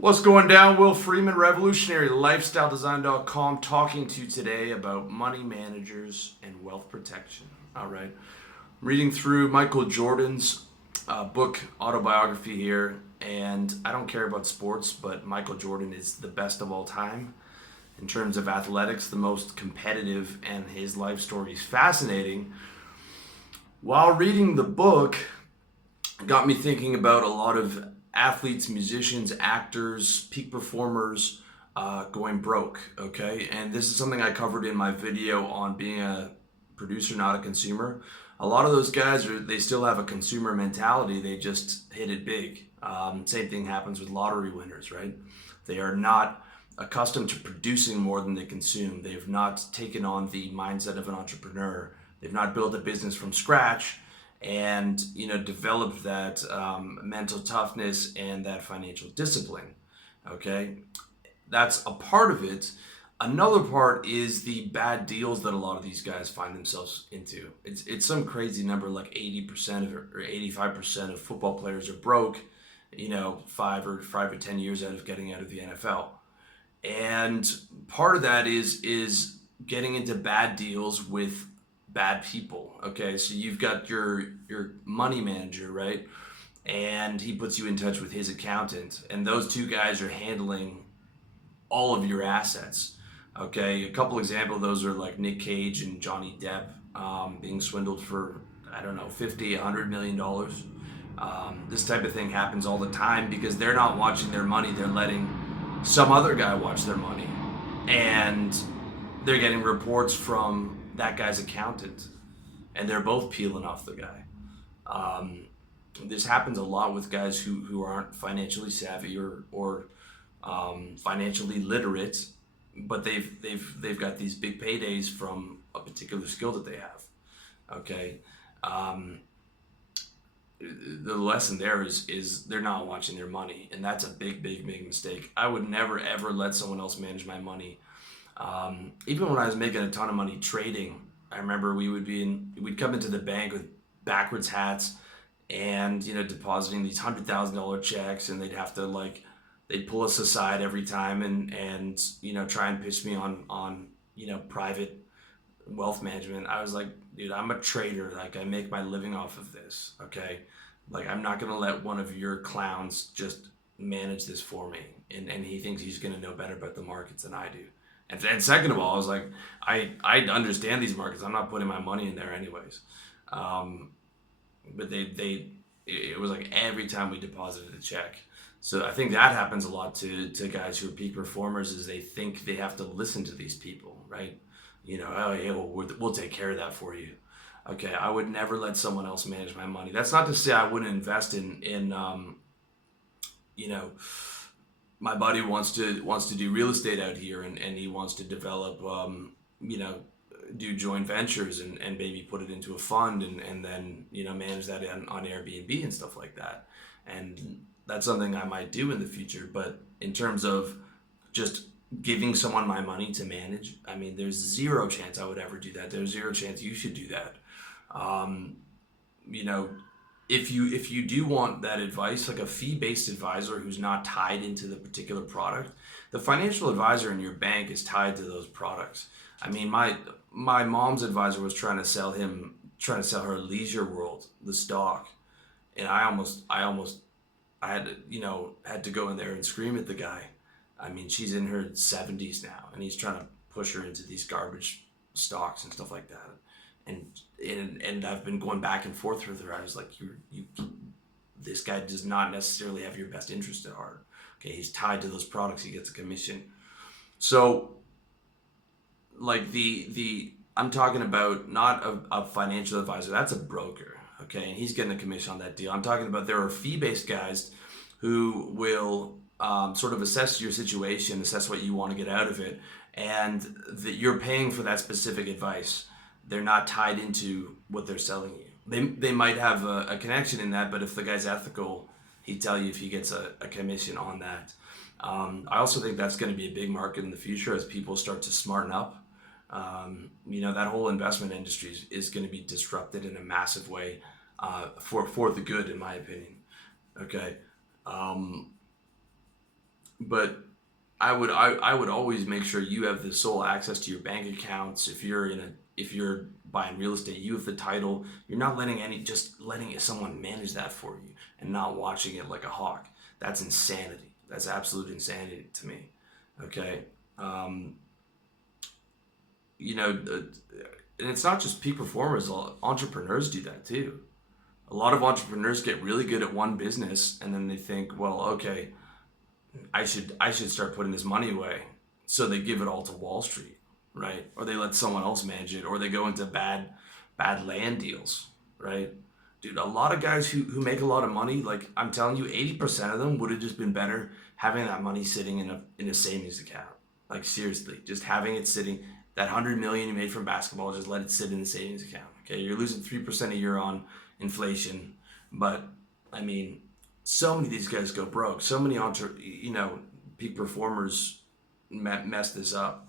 What's going down? Will Freeman, revolutionarylifestyledesign.com, talking to you today about money managers and wealth protection. All right. I'm reading through Michael Jordan's book autobiography here, and I don't care about sports, but Michael Jordan is the best of all time in terms of athletics, the most competitive, and his life story is fascinating. While reading the book, it got me thinking about a lot of athletes, musicians, actors, peak performers going broke. Okay, and this is something I covered in my video on being a producer, not a consumer. A lot of those guys they still have a consumer mentality. They just hit it big. Same thing happens with lottery winners, right? They are not accustomed to producing more than they consume. They've not taken on the mindset of an entrepreneur. They've not built a business from scratch and developed that mental toughness and that financial discipline. Okay, that's a part of it. Another part is the bad deals that a lot of these guys find themselves into. It's some crazy number, like 80% of or 85% of football players are broke, 5 or 10 years out of getting out of the NFL. And part of that is getting into bad deals with bad people. Okay, so you've got your money manager, right? And he puts you in touch with his accountant, and those two guys are handling all of your assets. Okay, a couple examples of those are like Nick Cage and Johnny Depp being swindled for, I don't know, 50, $100 million. This type of thing happens all the time because they're not watching their money, they're letting some other guy watch their money, and they're getting reports from that guy's accountant, and they're both peeling off the guy. This happens a lot with guys who aren't financially savvy or financially literate, but they've got these big paydays from a particular skill that they have. Okay, the lesson there is they're not watching their money, and that's a big mistake. I would never ever let someone else manage my money. Even when I was making a ton of money trading, I remember we'd come into the bank with backwards hats and depositing these $100,000 checks, and they'd pull us aside every time and try and pitch me on private wealth management. I was like, dude, I'm a trader. Like, I make my living off of this. Okay, like, I'm not gonna let one of your clowns just manage this for me, and he thinks he's gonna know better about the markets than I do. And second of all, I was like, I understand these markets. I'm not putting my money in there anyways. But it was like every time we deposited a check. So I think that happens a lot to guys who are peak performers, is they think they have to listen to these people, right? Oh yeah, well, we'll take care of that for you. Okay, I would never let someone else manage my money. That's not to say I wouldn't invest in you know my buddy wants to do real estate out here, and he wants to develop you know do joint ventures and maybe put it into a fund, and then manage that on Airbnb and stuff like that. And that's something I might do in the future. But in terms of just giving someone my money to manage, I mean, there's zero chance I would ever do that. There's zero chance you should do that. um, you know if you do want that advice, like a fee-based advisor who's not tied into the particular product, the financial advisor in your bank is tied to those products. I mean, my mom's advisor was trying to sell her Leisure World, the stock, and I had to go in there and scream at the guy. I mean, she's in her 70s now, and he's trying to push her into these garbage stocks and stuff like that. And I've been going back and forth with her. I was like, you this guy does not necessarily have your best interest at heart. Okay, he's tied to those products. He gets a commission. So, like, the I'm talking about not a financial advisor. That's a broker. Okay, and he's getting a commission on that deal. I'm talking about there are fee-based guys who will sort of assess your situation, assess what you want to get out of it, and that you're paying for that specific advice. They're not tied into what they're selling you. They might have a connection in that, but if the guy's ethical, he'd tell you if he gets a commission on that. I also think that's going to be a big market in the future as people start to smarten up. That whole investment industry is going to be disrupted in a massive way, for the good, in my opinion. Okay. Um, but I would always make sure you have the sole access to your bank accounts. If you're buying real estate, you have the title. You're not letting someone manage that for you and not watching it like a hawk. That's insanity. That's absolute insanity to me. Okay. Um, and it's not just peak performers. Entrepreneurs do that too. A lot of entrepreneurs get really good at one business and then they think, well, okay, I should start putting this money away. So they give it all to Wall Street, right? Or they let someone else manage it, or they go into bad land deals, right? Dude, a lot of guys who make a lot of money, like I'm telling you, 80% of them would have just been better having that money sitting in a savings account. Like seriously, just having it sitting, that 100 million you made from basketball, just let it sit in the savings account. Okay, you're losing 3% a year on inflation, but I mean, so many of these guys go broke. So many peak performers mess this up,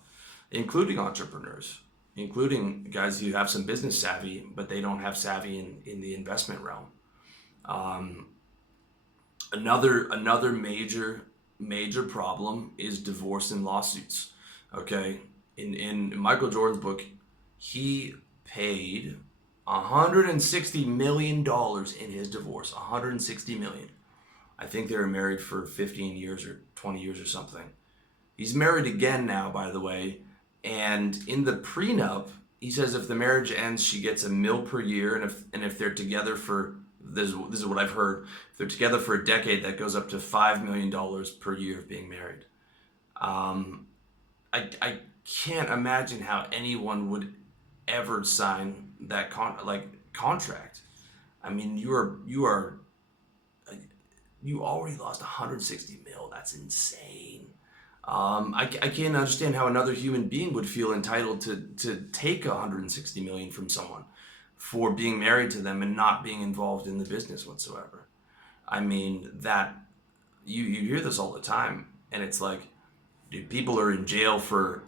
including entrepreneurs, including guys who have some business savvy, but they don't have savvy in the investment realm. Um, another major problem is divorce and lawsuits. Okay, in Michael Jordan's book, he paid $160 million in his divorce. 160 million. I think they were married for 15 years or 20 years or something. He's married again now, by the way. And in the prenup, he says if the marriage ends, she gets a mil per year, and if they're together for this is what I've heard. If they're together for a decade, that goes up to $5 million per year of being married. Um, I can't imagine how anyone would ever sign that contract. I mean, you already lost 160 mil. That's insane. I can't understand how another human being would feel entitled to take 160 million from someone for being married to them and not being involved in the business whatsoever. I mean, that you hear this all the time, and it's like, dude, people are in jail for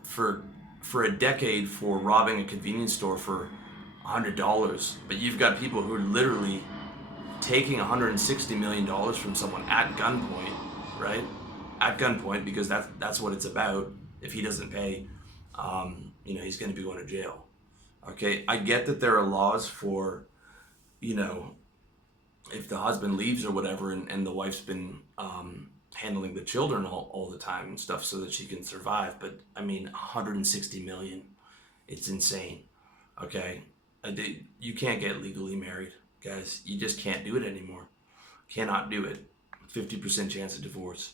a decade for robbing a convenience store for $100, but you've got people who are literally taking $160 million from someone at gunpoint, right? At gunpoint, because that's what it's about. If he doesn't pay, he's going to be going to jail. Okay, I get that there are laws for, you know, if the husband leaves or whatever, and the wife's been handling the children all the time and stuff so that she can survive. But I mean, 160 million, it's insane. Okay, you can't get legally married, guys. You just can't do it anymore. Cannot do it. 50% chance of divorce.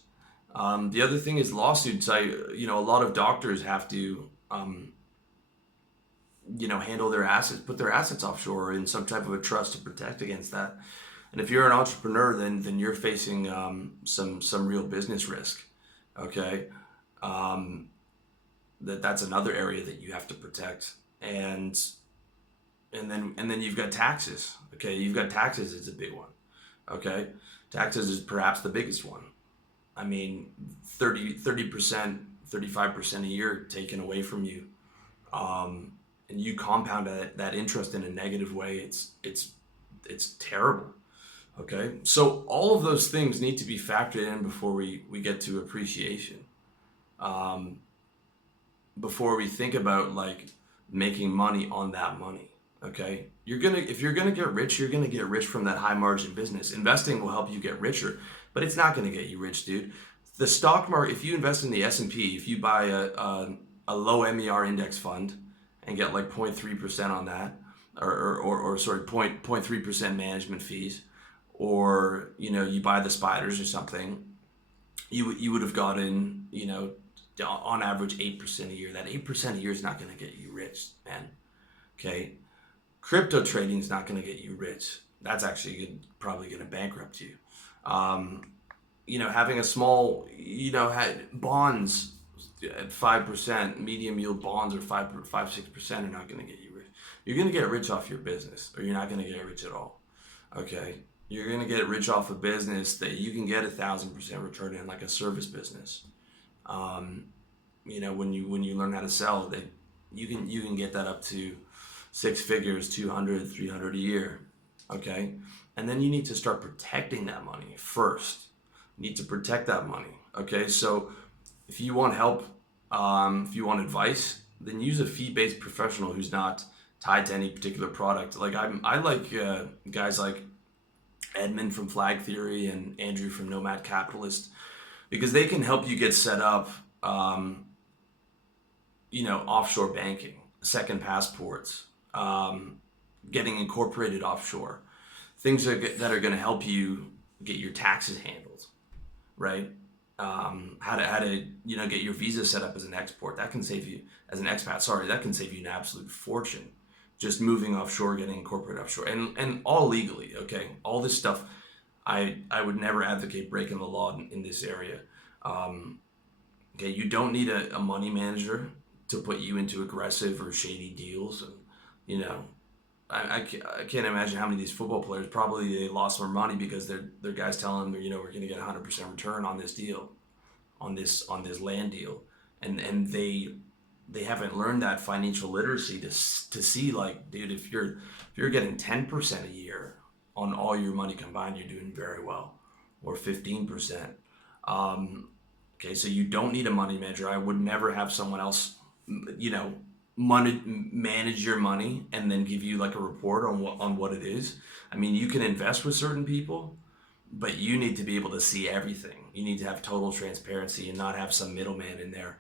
The other thing is lawsuits. A lot of doctors have to, handle their assets, put their assets offshore in some type of a trust to protect against that. And if you're an entrepreneur, then you're facing some real business risk. Okay, um, that's another area that you have to protect. And then you've got taxes. Okay, you've got taxes is a big one. Okay, taxes is perhaps the biggest one. I mean, 30%, 35% a year taken away from you, and you compound that interest in a negative way. It's terrible. Okay, so all of those things need to be factored in before we get to appreciation. Um, Before we think about like making money on that money. Okay, if you're gonna get rich, you're gonna get rich from that high margin business. Investing will help you get richer, but it's not gonna get you rich, dude. The stock market, if you invest in the S&P, if you buy a low MER index fund and get like 0.3% on that, or sorry, 0.3% management fees, or you buy the spiders or something, you would have gotten on average 8% a year. That 8% a year is not going to get you rich, man. Okay, crypto trading is not going to get you rich. That's actually probably going to bankrupt you. Um, Having a small, bonds at 5%, medium yield bonds or 6% are not going to get you rich. You're going to get rich off your business, or you're not going to get rich at all. Okay, you're going to get rich off a business that you can get 1,000% return in, like a service business. Um, when you learn how to sell, that you can get that up to six figures, 200, 300 a year. Okay, and then you need to start protecting that money first. You need to protect that money. Okay, so if you want help, if you want advice, then use a fee-based professional who's not tied to any particular product. Like I like guys like Edmund from Flag Theory and Andrew from Nomad Capitalist because they can help you get set up. Offshore banking, second passports, um, getting incorporated offshore, things that are going to help you get your taxes handled, right? How to get your visa set up as an export. That can save you as an expat. Sorry, that can save you an absolute fortune. Just moving offshore, getting incorporated offshore, and all legally. Okay, all this stuff. I would never advocate breaking the law in this area. Um, okay, you don't need a money manager to put you into aggressive or shady deals, and you know I can't imagine how many of these football players probably they lost more money because their guys telling them we're going to get 100% return on this deal, on this land deal, and they haven't learned that financial literacy to see like, dude, if you're getting 10% a year on all your money combined, you're doing very well, or 15%. Um, okay, so you don't need a money manager. I would never have someone else, you know, money manage your money and then give you like a report on what it is. I mean, you can invest with certain people, but you need to be able to see everything. You need to have total transparency and not have some middleman in there.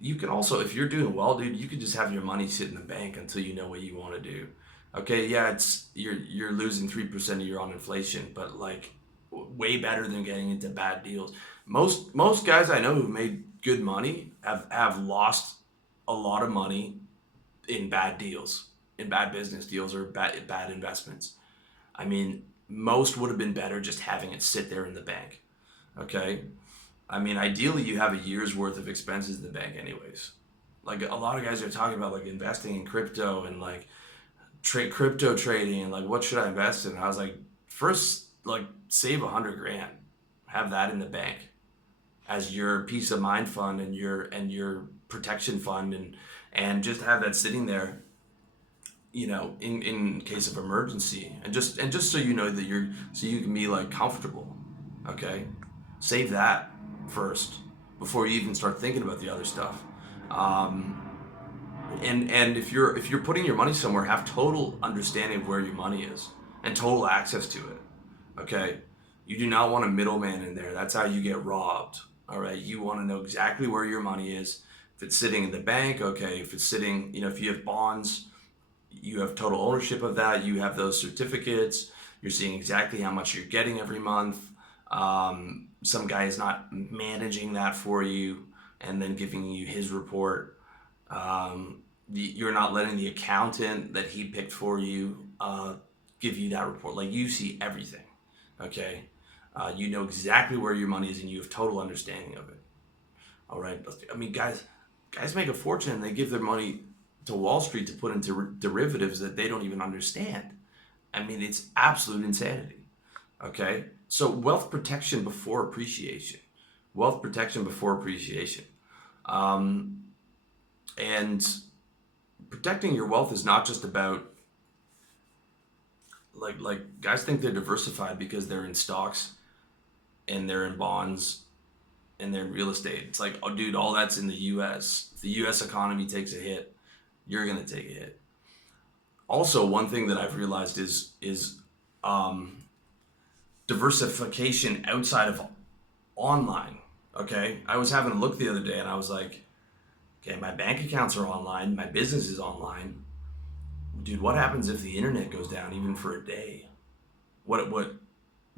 You can also, if you're doing well, dude, you could just have your money sit in the bank until you know what you want to do. Okay, yeah, it's you're losing 3% a year on inflation, but like way better than getting into bad deals. Most guys I know who've made good money have lost a lot of money in bad deals, in bad business deals or bad investments. I mean, most would have been better just having it sit there in the bank. Okay, I mean, ideally you have a year's worth of expenses in the bank, anyways. Like a lot of guys are talking about like investing in crypto and like crypto trading and like what should I invest in? And I was like, first like save 100 grand, have that in the bank as your peace of mind fund and your protection fund, and just have that sitting there, in case of emergency, and just so you know that so you can be like comfortable. Okay, save that first before you even start thinking about the other stuff. Um, and if you're putting your money somewhere, have total understanding of where your money is and total access to it. Okay, you do not want a middleman in there. That's how you get robbed. All right, you want to know exactly where your money is. If it's sitting in the bank, okay. If it's sitting, if you have bonds, you have total ownership of that. You have those certificates. You're seeing exactly how much you're getting every month. Some guy is not managing that for you and then giving you his report. You're not letting the accountant that he picked for you give you that report. Like, you see everything, okay? You know exactly where your money is and you have total understanding of it. All right. I mean, guys make a fortune and they give their money to Wall Street to put into derivatives that they don't even understand. I mean, it's absolute insanity. Okay. So wealth protection before appreciation. Wealth protection before appreciation. Um, and protecting your wealth is not just about like guys think they're diversified because they're in stocks and they're in bonds and they're in real estate. It's like, oh, dude, all that's in the U.S. If the U.S. economy takes a hit, you're gonna take a hit. Also, one thing that I've realized is um, diversification outside of online. Okay, I was having a look the other day, and I was like, okay, my bank accounts are online, my business is online. Dude, what happens if the internet goes down even for a day? What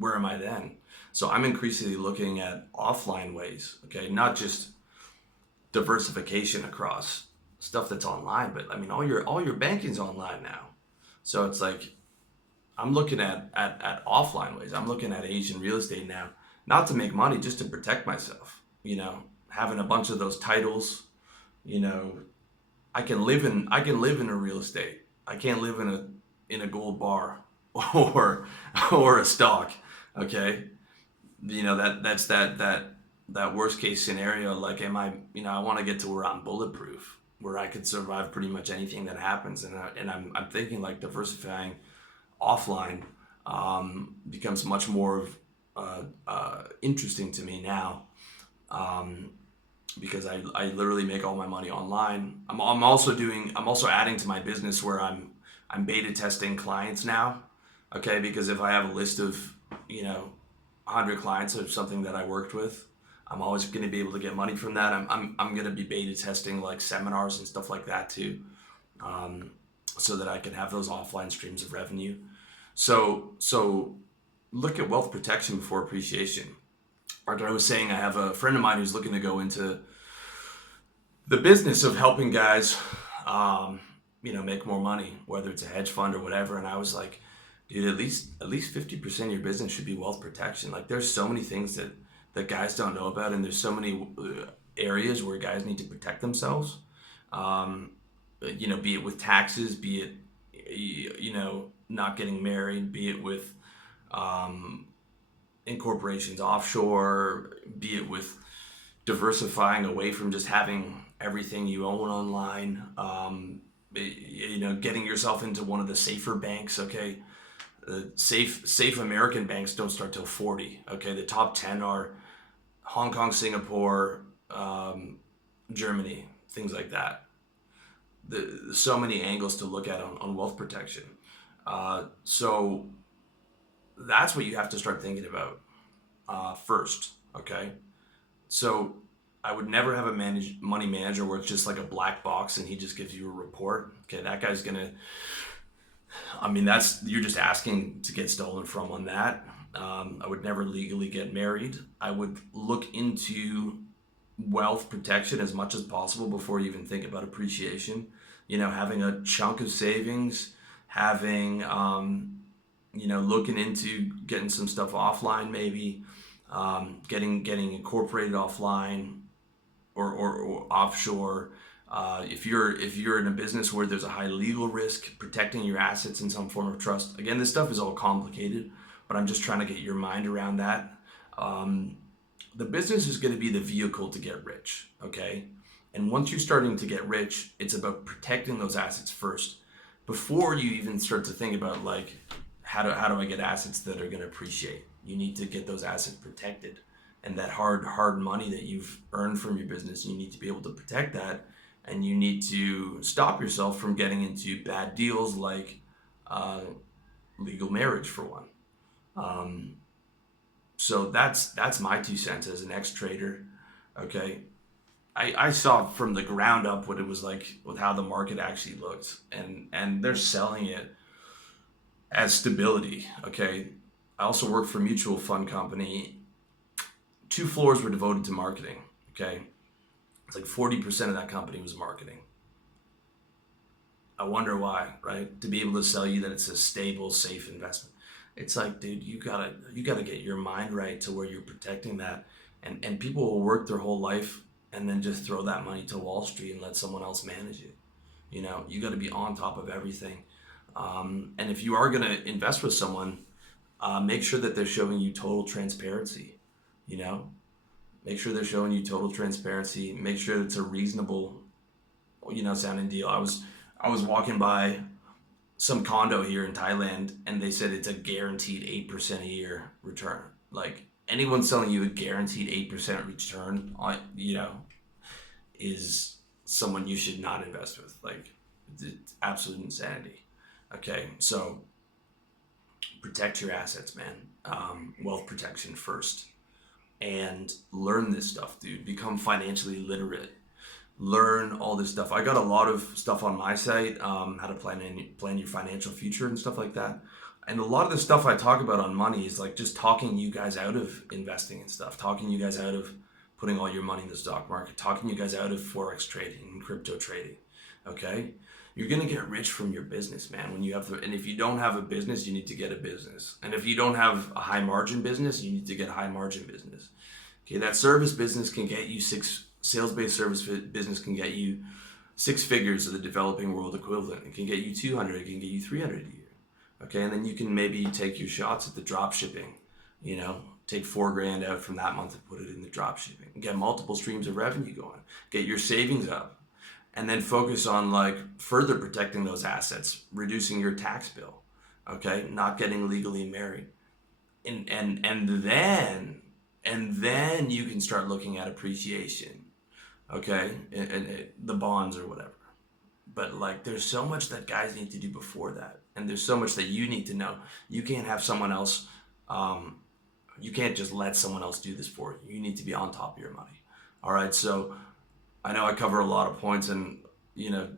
where am I then? So I'm increasingly looking at offline ways, okay, not just diversification across stuff that's online, but I mean all your banking's online now. So it's like I'm looking at offline ways. I'm looking at Asian real estate now, not to make money, just to protect myself. Having a bunch of those titles, you know, I can live in a real estate. I can't live in a gold bar or or a stock. Okay, that's that worst case scenario. Like, am I? I want to get to where I'm bulletproof, where I could survive pretty much anything that happens, and I'm thinking like diversifying offline becomes much more of interesting to me now, um, because I literally make all my money online. I'm also adding to my business where I'm beta testing clients now. Okay, because if I have a list of, you know, 100 clients or something that I worked with, I'm always going to be able to get money from that. I'm going to be beta testing like seminars and stuff like that too, um, so that I can have those offline streams of revenue. So look at wealth protection before appreciation. Like I was saying, I have a friend of mine who's looking to go into the business of helping guys, um, make more money, whether it's a hedge fund or whatever. And I was like, dude, at least 50% of your business should be wealth protection. Like, there's so many things that guys don't know about, and there's so many areas where guys need to protect themselves. Um, be it with taxes, be it not getting married, be it with um, incorporations offshore, be it with diversifying away from just having everything you own online. Getting yourself into one of the safer banks. Okay, safe American banks don't start till 40. Okay, the top 10 are Hong Kong, Singapore, Germany, things like that. So many angles to look at on wealth protection. So that's what you have to start thinking about first. Okay, so I would never have a money manager where it's just like a black box and he just gives you a report. Okay, that guy's gonna. I mean, that's you're just asking to get stolen from on that. I would never legally get married. I would look into wealth protection as much as possible before you even think about appreciation. Having a chunk of savings, having looking into getting some stuff offline, maybe getting incorporated offline or offshore. If you're in a business where there's a high legal risk, protecting your assets in some form of trust. Again, this stuff is all complicated, but I'm just trying to get your mind around that. Um, the business is going to be the vehicle to get rich, okay? And once you're starting to get rich, it's about protecting those assets first before you even start to think about like how do I get assets that are going to appreciate. You need to get those assets protected, and that hard money that you've earned from your business, you need to be able to protect that, and you need to stop yourself from getting into bad deals like uh, legal marriage for one. Um, so that's my 2 cents as an ex-trader. Okay, I saw from the ground up what it was like with how the market actually looked, and they're selling it as stability. Okay, I also worked for a mutual fund company. 2 floors were devoted to marketing. Okay, it's like 40% of that company was marketing. I wonder why, right? To be able to sell you that it's a stable, safe investment. It's like, dude, you gotta get your mind right to where you're protecting that. And people will work their whole life and then just throw that money to Wall Street and let someone else manage it. You got to be on top of everything. And if you are going to invest with someone, make sure that they're showing you total transparency. You know, make sure they're showing you total transparency. Make sure it's a reasonable, sounding deal. I was walking by some condo here in Thailand, and they said it's a guaranteed 8% a year return. Like, anyone selling you a guaranteed 8% return on, is someone you should not invest with. Like, it's absolute insanity. Okay, so protect your assets, man. Wealth protection first, and learn this stuff, dude. Become financially literate. Learn all this stuff. I got a lot of stuff on my site, how to plan your financial future and stuff like that. And a lot of the stuff I talk about on money is like just talking you guys out of investing and stuff, talking you guys out of putting all your money in the stock market, talking you guys out of forex trading and crypto trading. Okay, you're gonna get rich from your business, man. And if you don't have a business, you need to get a business. And if you don't have a high margin business, you need to get a high margin business. Okay, that service business can get you sales-based service business can get you 6 figures of the developing world equivalent. It can get you 200, it can get you 300 a year. Okay, and then you can maybe take your shots at the drop shipping, take 4 grand out from that month and put it in the drop shipping. Get multiple streams of revenue going. Get your savings up, and then focus on like further protecting those assets, reducing your tax bill. Okay, not getting legally married. and then you can start looking at appreciation, okay, and the bonds or whatever. But like, there's so much that guys need to do before that, and there's so much that you need to know. You can't have someone else. Um, you can't just let someone else do this for you. You need to be on top of your money. All right. So I know I cover a lot of points, and you know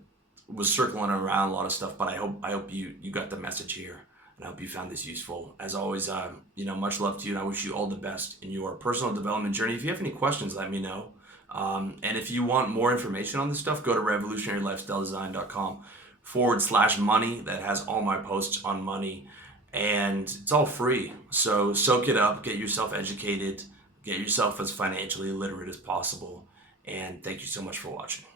was circling around a lot of stuff, but I hope you got the message here, and I hope you found this useful. As always, much love to you, and I wish you all the best in your personal development journey. If you have any questions, let me know. And if you want more information on this stuff, go to revolutionarylifestyledesign.com/money. That has all my posts on money, and it's all free. So soak it up, get yourself educated, get yourself as financially literate as possible. And thank you so much for watching.